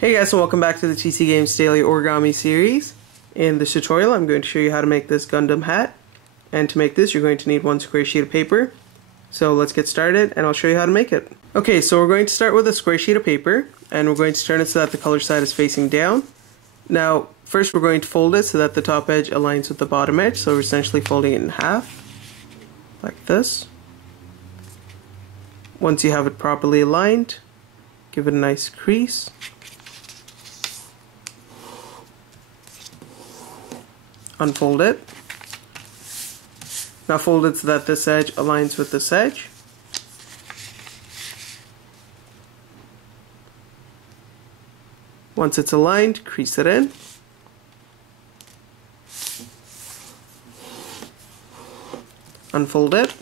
Hey guys, and welcome back to the TC Games Daily Origami series. In this tutorial I'm going to show you how to make this Gundam hat. And to make this you're going to need one square sheet of paper. So let's get started and I'll show you how to make it. Okay, so we're going to start with a square sheet of paper and we're going to turn it so that the color side is facing down. Now first we're going to fold it so that the top edge aligns with the bottom edge, so we're essentially folding it in half like this. Once you have it properly aligned, give it a nice crease. Unfold it. Now fold it so that this edge aligns with this edge. Once it's aligned, crease it in. Unfold it.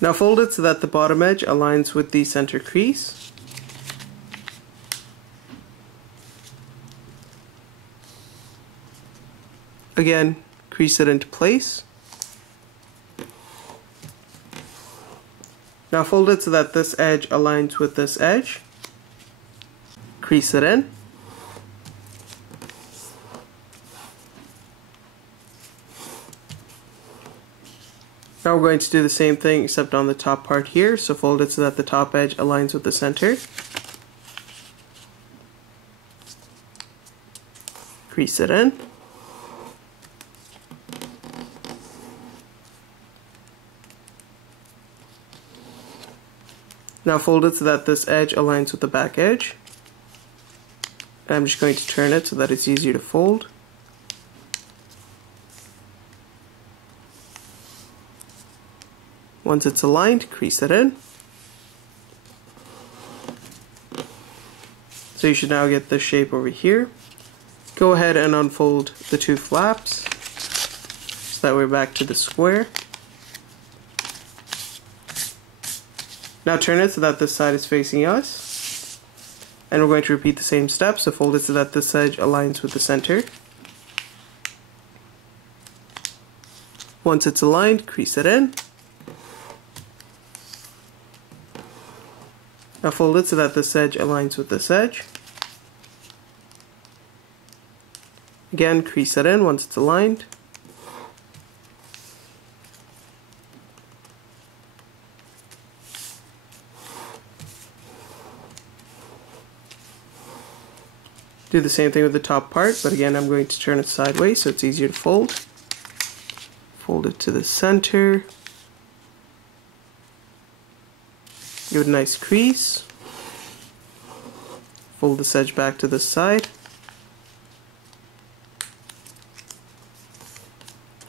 Now fold it so that the bottom edge aligns with the center crease. Again, crease it into place. Now fold it so that this edge aligns with this edge. Crease it in. Now we're going to do the same thing except on the top part here, so fold it so that the top edge aligns with the center. Crease it in. Now fold it so that this edge aligns with the back edge. And I'm just going to turn it so that it's easier to fold. Once it's aligned, crease it in. So you should now get this shape over here. Go ahead and unfold the two flaps so that we're back to the square. Now turn it so that this side is facing us. And we're going to repeat the same steps, so fold it so that this edge aligns with the center. Once it's aligned, crease it in. Now fold it so that this edge aligns with this edge. Again, crease it in once it's aligned. Do the same thing with the top part, but again I'm going to turn it sideways so it's easier to fold. Fold it to the center. Give it a nice crease. Fold this edge back to this side.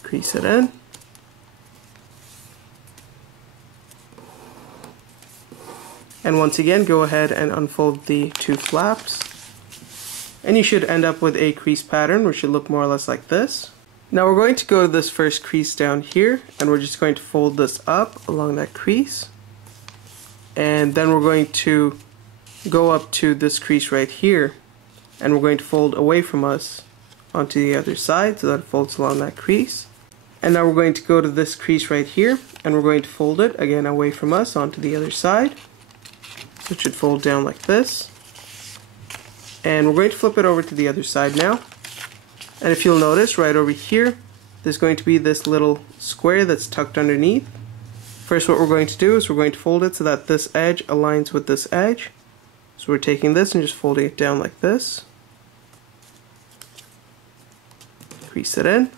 Crease it in. And once again go ahead and unfold the two flaps. And you should end up with a crease pattern which should look more or less like this. Now we're going to go to this first crease down here and we're just going to fold this up along that crease. And then we're going to go up to this crease right here and we're going to fold away from us onto the other side so that it folds along that crease. And now we're going to go to this crease right here and we're going to fold it again away from us onto the other side. So it should fold down like this. And we're going to flip it over to the other side now. And if you'll notice, right over here, there's going to be this little square that's tucked underneath. First what we're going to do is we're going to fold it so that this edge aligns with this edge. So we're taking this and just folding it down like this. Crease it in.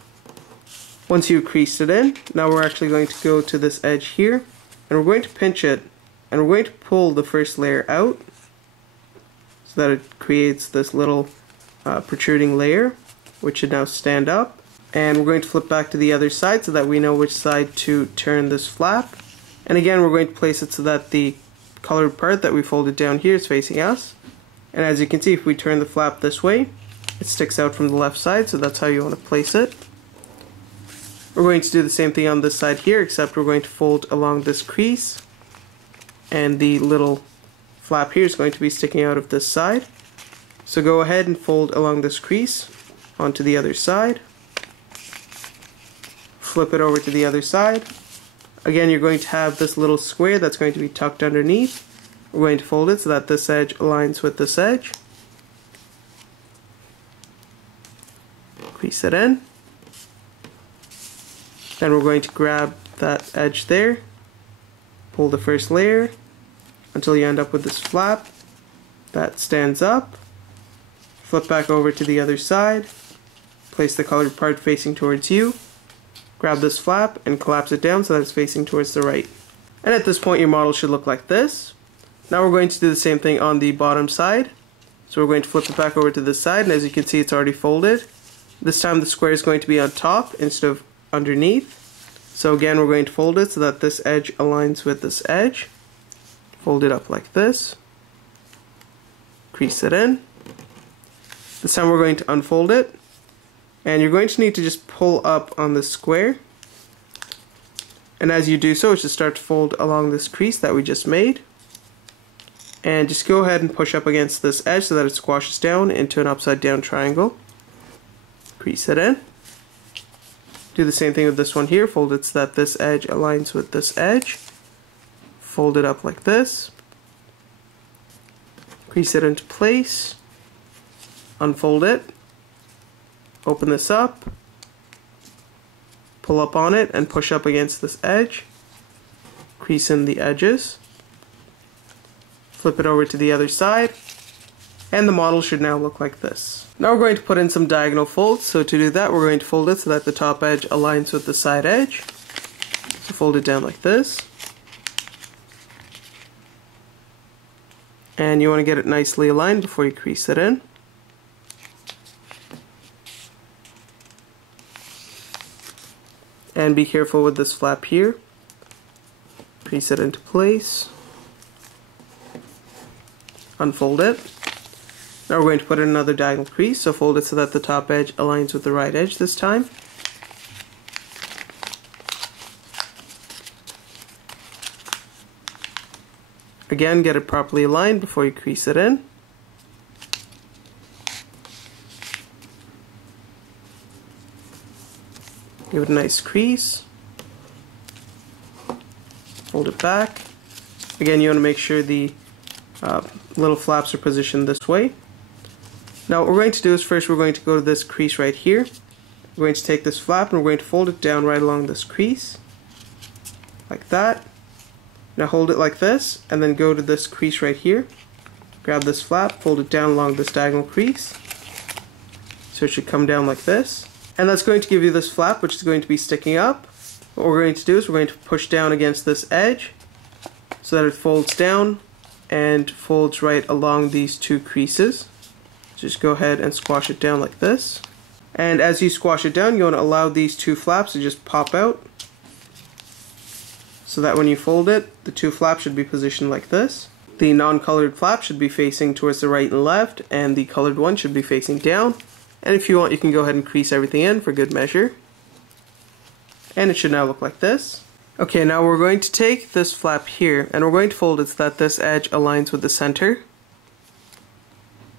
Once you've creased it in, now we're actually going to go to this edge here. And we're going to pinch it. And we're going to pull the first layer out, so that it creates this little protruding layer which should now stand up. And we're going to flip back to the other side so that we know which side to turn this flap. And again we're going to place it so that the colored part that we folded down here is facing us. And as you can see, if we turn the flap this way, it sticks out from the left side, so that's how you want to place it. We're going to do the same thing on this side here, except we're going to fold along this crease, and the little flap here is going to be sticking out of this side. So go ahead and fold along this crease onto the other side. Flip it over to the other side. Again, you're going to have this little square that's going to be tucked underneath. We're going to fold it so that this edge aligns with this edge. Crease it in. Then we're going to grab that edge there, pull the first layer until you end up with this flap that stands up. Flip back over to the other side, place the colored part facing towards you, grab this flap and collapse it down so that it's facing towards the right. And at this point your model should look like this. Now we're going to do the same thing on the bottom side. So we're going to flip it back over to this side, and as you can see it's already folded. This time the square is going to be on top instead of underneath. So again we're going to fold it so that this edge aligns with this edge. Fold it up like this. Crease it in. This time we're going to unfold it. And you're going to need to just pull up on this square. And as you do so, it should start to fold along this crease that we just made. And just go ahead and push up against this edge so that it squashes down into an upside down triangle. Crease it in. Do the same thing with this one here. Fold it so that this edge aligns with this edge. Fold it up like this. Crease it into place. Unfold it. Open this up. Pull up on it and push up against this edge. Crease in the edges. Flip it over to the other side. And the model should now look like this. Now we're going to put in some diagonal folds. So to do that, we're going to fold it so that the top edge aligns with the side edge. So fold it down like this. And you want to get it nicely aligned before you crease it in. And be careful with this flap here. Crease it into place. Unfold it. Now we're going to put in another diagonal crease, so fold it so that the top edge aligns with the right edge this time. Again, get it properly aligned before you crease it in. Give it a nice crease. Fold it back. Again, you want to make sure the little flaps are positioned this way. Now what we're going to do is first we're going to go to this crease right here. We're going to take this flap and we're going to fold it down right along this crease. Like that. Now hold it like this and then go to this crease right here. Grab this flap, fold it down along this diagonal crease. So it should come down like this. And that's going to give you this flap, which is going to be sticking up. What we're going to do is we're going to push down against this edge so that it folds down and folds right along these two creases. Just go ahead and squash it down like this. And as you squash it down, you want to allow these two flaps to just pop out so that when you fold it, the two flaps should be positioned like this. The non-colored flap should be facing towards the right and left, and the colored one should be facing down. And if you want, you can go ahead and crease everything in for good measure. And it should now look like this. Okay, now we're going to take this flap here and we're going to fold it so that this edge aligns with the center.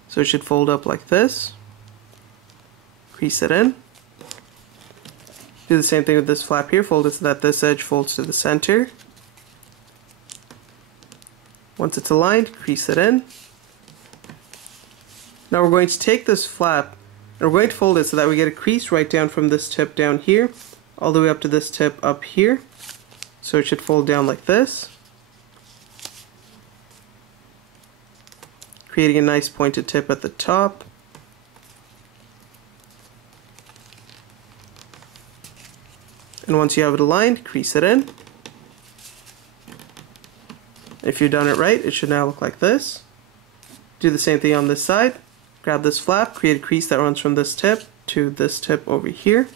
So it should fold up like this. Crease it in. Do the same thing with this flap here. Fold it so that this edge folds to the center. Once it's aligned, crease it in. Now we're going to take this flap and we're going to fold it so that we get a crease right down from this tip down here all the way up to this tip up here. So it should fold down like this, creating a nice pointed tip at the top. And once you have it aligned, crease it in. If you've done it right, it should now look like this. Do the same thing on this side. Grab this flap, create a crease that runs from this tip to this tip over here.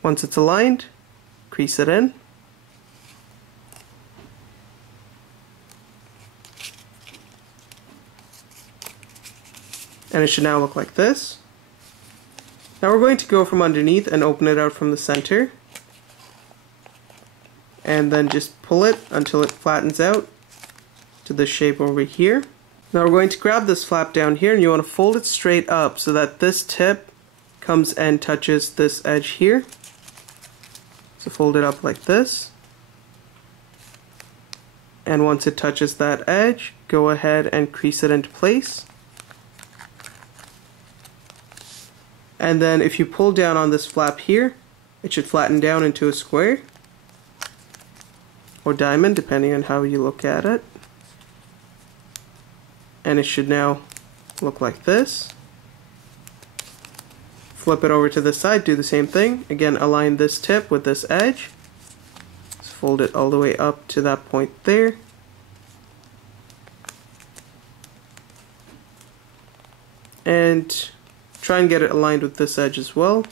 Once it's aligned, crease it in. And it should now look like this. Now we're going to go from underneath and open it out from the center. And then just pull it until it flattens out to this shape over here. Now we're going to grab this flap down here, and you want to fold it straight up so that this tip comes and touches this edge here. So fold it up like this. And once it touches that edge, go ahead and crease it into place. And then if you pull down on this flap here, it should flatten down into a square or diamond, depending on how you look at it. And it should now look like this. Flip it over to this side, do the same thing. Again, align this tip with this edge. Just fold it all the way up to that point there. And try and get it aligned with this edge as well.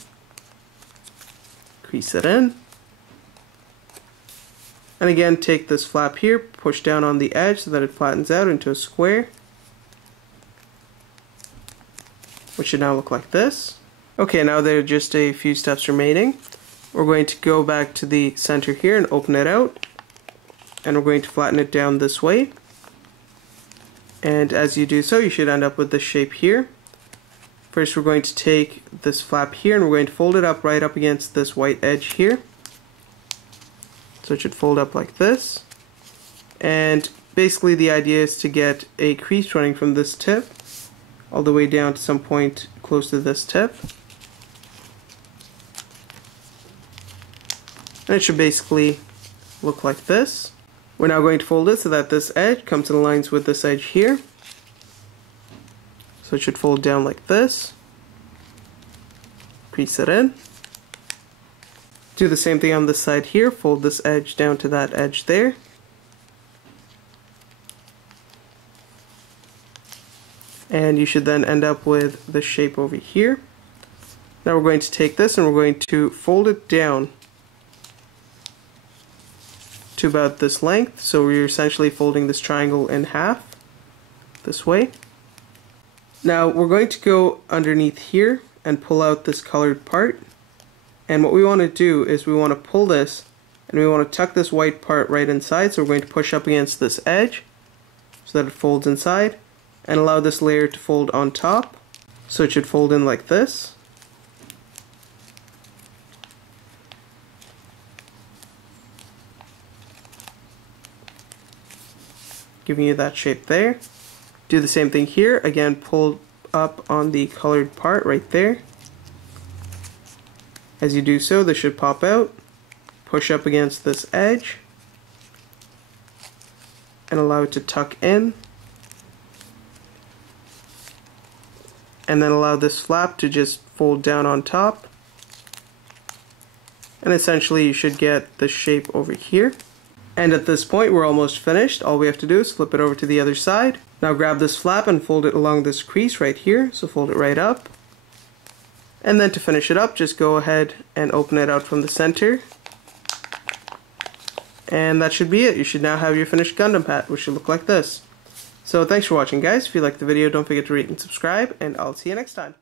Crease it in. And again, take this flap here, push down on the edge so that it flattens out into a square, which should now look like this. Okay, now there are just a few steps remaining. We're going to go back to the center here and open it out, and we're going to flatten it down this way. And as you do so, you should end up with this shape here. First, we're going to take this flap here and we're going to fold it up right up against this white edge here. So it should fold up like this. And basically the idea is to get a crease running from this tip all the way down to some point close to this tip. And it should basically look like this. We're now going to fold it so that this edge comes and aligns with this edge here. So it should fold down like this. Crease it in. Do the same thing on this side here. Fold this edge down to that edge there. And you should then end up with the shape over here. Now we're going to take this and we're going to fold it down to about this length. So we're essentially folding this triangle in half this way. Now we're going to go underneath here and pull out this colored part. And what we want to do is we want to pull this and we want to tuck this white part right inside. So we're going to push up against this edge so that it folds inside and allow this layer to fold on top. So it should fold in like this. Giving you that shape there. Do the same thing here. Again, pull up on the colored part right there. As you do so, this should pop out. Push up against this edge and allow it to tuck in. And then allow this flap to just fold down on top. And essentially you should get the shape over here. And at this point we're almost finished. All we have to do is flip it over to the other side. Now grab this flap and fold it along this crease right here. So fold it right up. And then to finish it up, just go ahead and open it out from the center. And that should be it. You should now have your finished Gundam hat, which should look like this. So thanks for watching, guys. If you liked the video, don't forget to rate and subscribe, and I'll see you next time.